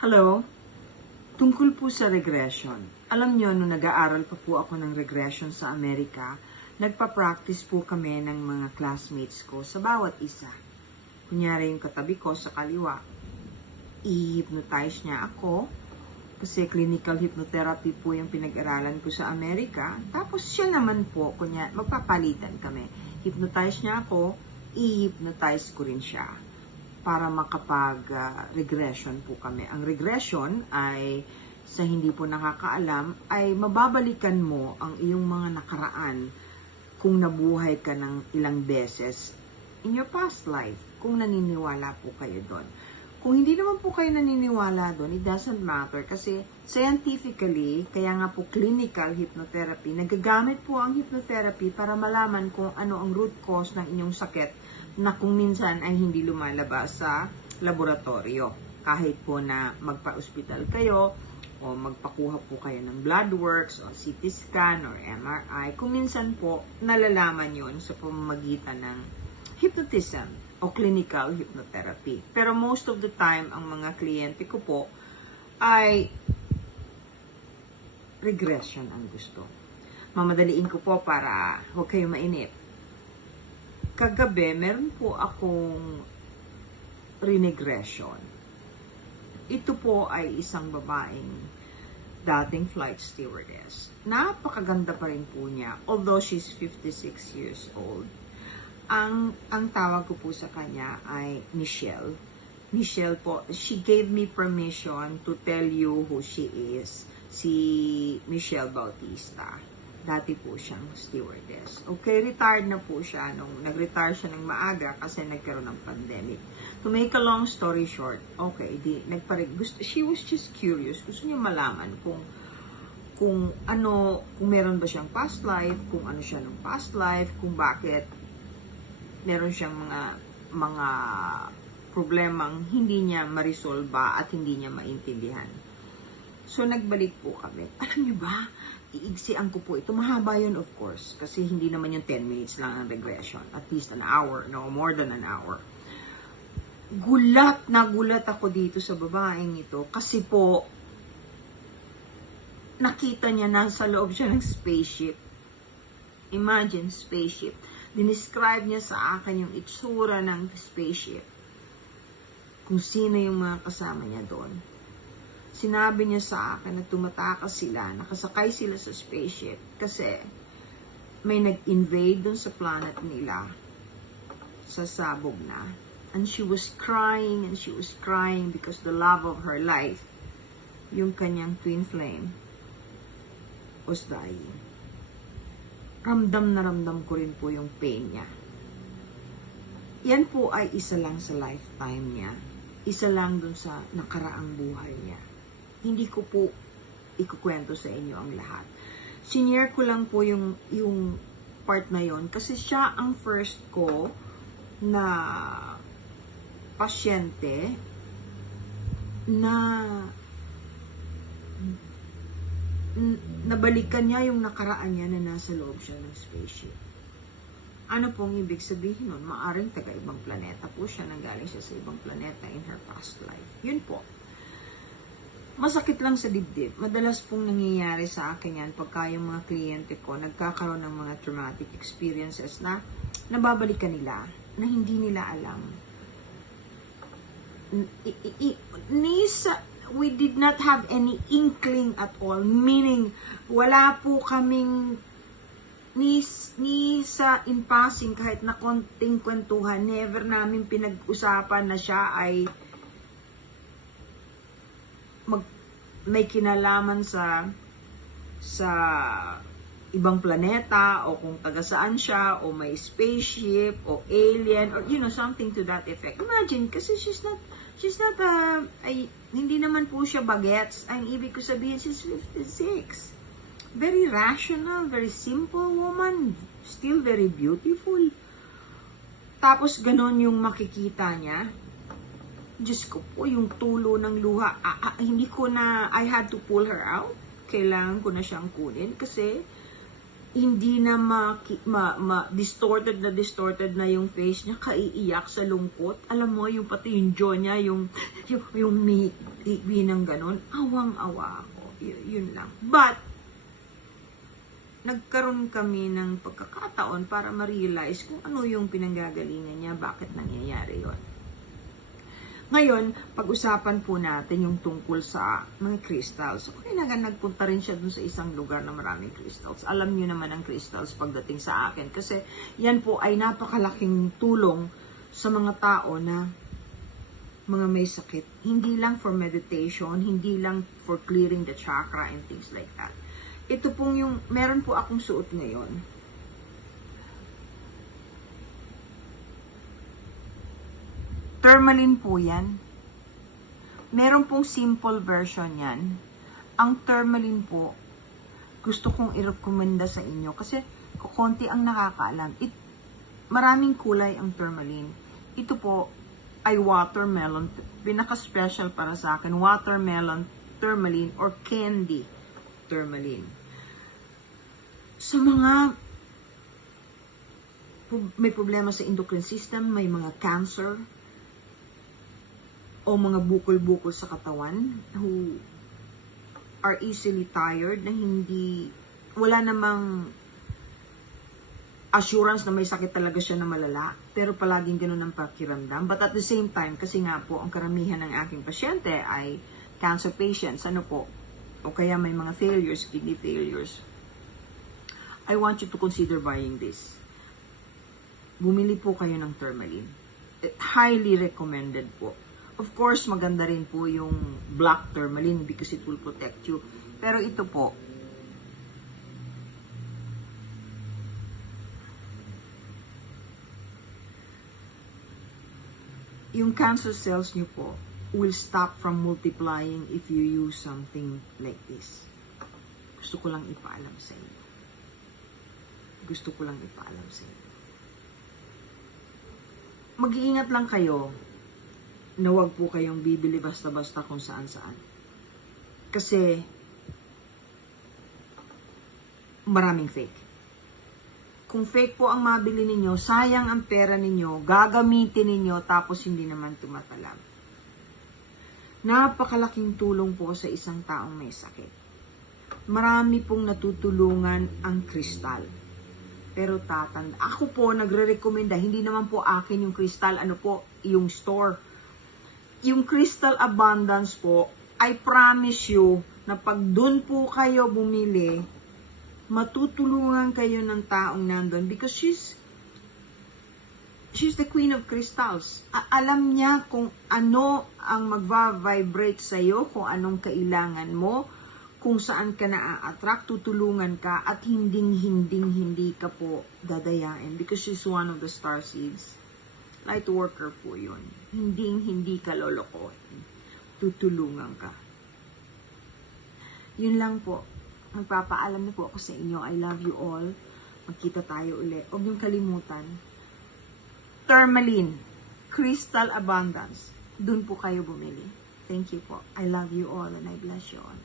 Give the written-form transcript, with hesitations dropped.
Hello, tungkol po sa regression. Alam nyo, nung nag-aaral pa po ako ng regression sa Amerika, nagpa-practice po kami ng mga classmates ko sa bawat isa. Kunyari yung katabi ko sa kaliwa, i-hypnotize niya ako, kasi clinical hypnotherapy po yung pinag-aralan ko sa Amerika. Tapos siya naman po, magpapalitan kami. Hypnotize niya ako, i-hypnotize ko rin siya para makapag-regression po kami. Ang regression ay, sa hindi po nakakaalam, ay mababalikan mo ang iyong mga nakaraan kung nabuhay ka ng ilang beses in your past life, kung naniniwala po kayo doon. Kung hindi naman po kayo naniniwala doon, it doesn't matter kasi scientifically, kaya nga po clinical hypnotherapy, nagagamit po ang hypnotherapy para malaman kung ano ang root cause ng inyong sakit na kung minsan ay hindi lumalabas sa laboratorio. Kahit po na magpa-ospital kayo o magpakuha po kayo ng blood works o CT scan or MRI, kung minsan po nalalaman yon sa pamamagitan ng hypnotism o clinical hypnotherapy. Pero most of the time, ang mga kliyente ko po ay regression ang gusto. Mamadaliin ko po para huwag kayo mainip. Kagabi, meron po akong regression. Ito po ay isang babaeng dating flight stewardess. Napakaganda pa rin po niya, although she's 56 years old. Ang tawag ko po sa kanya ay Michelle. Michelle po, she gave me permission to tell you who she is. Si Michelle Bautista. Dati po siyang stewardess. Okay, retired na po siya. Nag-retire siya ng maaga kasi nagkaroon ng pandemic. To make a long story short, okay, she was just curious. Gusto niya malaman kung meron ba siyang past life, kung ano siya ng past life, kung bakit meron siyang mga problemang hindi niya ma-resolve at hindi niya maintindihan. So, nagbalik po kami. Alam niyo ba, iigsian ko po ito. Mahaba yun, of course. Kasi hindi naman yung 10 minutes lang ang regression. At least an hour. No, more than an hour. Gulat ako dito sa babaeng ito. Kasi po, nakita niya nasa loob siya ng spaceship. Imagine, spaceship. Dinescribe niya sa akin yung itsura ng spaceship. Kung sino yung mga kasama niya doon. Sinabi niya sa akin na tumatakas sila, nakasakay sila sa spaceship kasi may nag-invade dun sa planet nila, sa sabog na. And she was crying because the love of her life, yung kanyang twin flame, was dying. Ramdam na ramdam ko rin po yung pain niya. Yan po ay isa lang sa lifetime niya. Isa lang dun sa nakaraang buhay niya. Hindi ko po ikukwento sa inyo ang lahat. Senior ko lang po yung part na yon kasi siya ang first ko na pasyente na nabalikan niya yung nakaraan niya na nasa loob siya ng spaceship. Ano pong ibig sabihin nun? Maaring taga-ibang planeta po siya, nanggaling siya sa ibang planeta in her past life. Yun po. Masakit lang sa dibdib. Madalas pong nangyayari sa akin yan pagka yung mga kliyente ko nagkakaroon ng mga traumatic experiences na nababalikan nila, na hindi nila alam. We did not have any inkling at all. Meaning, wala po kaming ni sa in passing kahit na konting kwentuhan, never namin pinag-usapan na siya ay may kinalaman sa ibang planeta o kung taga saan siya o may spaceship o alien or something to that effect. Imagine, kasi she's not hindi naman po siya bagets. Ang ibig ko sabihin, she's 56. Very rational, very simple woman, still very beautiful. Tapos ganon yung makikita niya. Diyos ko po, yung tulo ng luha. I had to pull her out. Kailangan ko na siyang kunin kasi hindi na distorted na yung face niya, kaiiyak sa lungkot. Alam mo, yung pati yung jaw niya, yung ng ganun, awang-awa ako. Yun lang. But, nagkaroon kami ng pagkakataon para ma-realize kung ano yung pinanggagalingan niya, bakit nangyayari yon. Ngayon, pag-usapan po natin yung tungkol sa mga crystals. So, kaya nagpunta rin siya dun sa isang lugar na maraming crystals. Alam niyo naman ang crystals pagdating sa akin. Kasi yan po ay napakalaking tulong sa mga tao na mga may sakit. Hindi lang for meditation, hindi lang for clearing the chakra and things like that. Ito pong yung, meron po akong suot ngayon. Tourmaline po yan. Meron pong simple version yan. Ang tourmaline po, gusto kong i-recommenda sa inyo kasi kukunti ang nakakaalam. Maraming kulay ang tourmaline. Ito po ay watermelon. Pinaka-special para sa akin, watermelon tourmaline or candy tourmaline. Sa mga may problema sa endocrine system, may mga cancer, o mga bukol-bukol sa katawan who are easily tired, na wala namang assurance na may sakit talaga siya na malala, pero palaging ganun ang pakiramdam. But at the same time, kasi nga po, ang karamihan ng aking pasyente ay cancer patients, o kaya may mga failures, kidney failures. I want you to consider buying this. Bumili po kayo ng tourmaline. Highly recommended po. Of course, maganda rin po yung black tourmaline because it will protect you. Pero ito po, yung cancer cells nyo po will stop from multiplying if you use something like this. Gusto ko lang ipaalam sa inyo. Mag-iingat lang kayo na wag po kayong bibili basta-basta kung saan-saan. Kasi maraming fake. Kung fake po ang mabili ninyo, sayang ang pera ninyo, gagamitin ninyo, tapos hindi naman tumatalam. Napakalaking tulong po sa isang taong may sakit. Marami pong natutulungan ang kristal. Pero ako po nagre-recommenda, hindi naman po akin yung kristal, yung store. Yung Crystal Abundance po, I promise you na pag dun po kayo bumili, matutulungan kayo ng taong nandun because she's the queen of crystals. Alam niya kung ano ang magva-vibrate sa'yo, kung anong kailangan mo, kung saan ka na-attract, tutulungan ka at hindi ka po dadayain because she's one of the star seeds. Light worker po yun. Hindi ka lolokohin. Tutulungan ka. Yun lang po. Magpapaalam na po ako sa inyo. I love you all. Magkita tayo ulit. Huwag niyong kalimutan. Tourmaline. Crystal Abundance. Doon po kayo bumili. Thank you po. I love you all and I bless you all.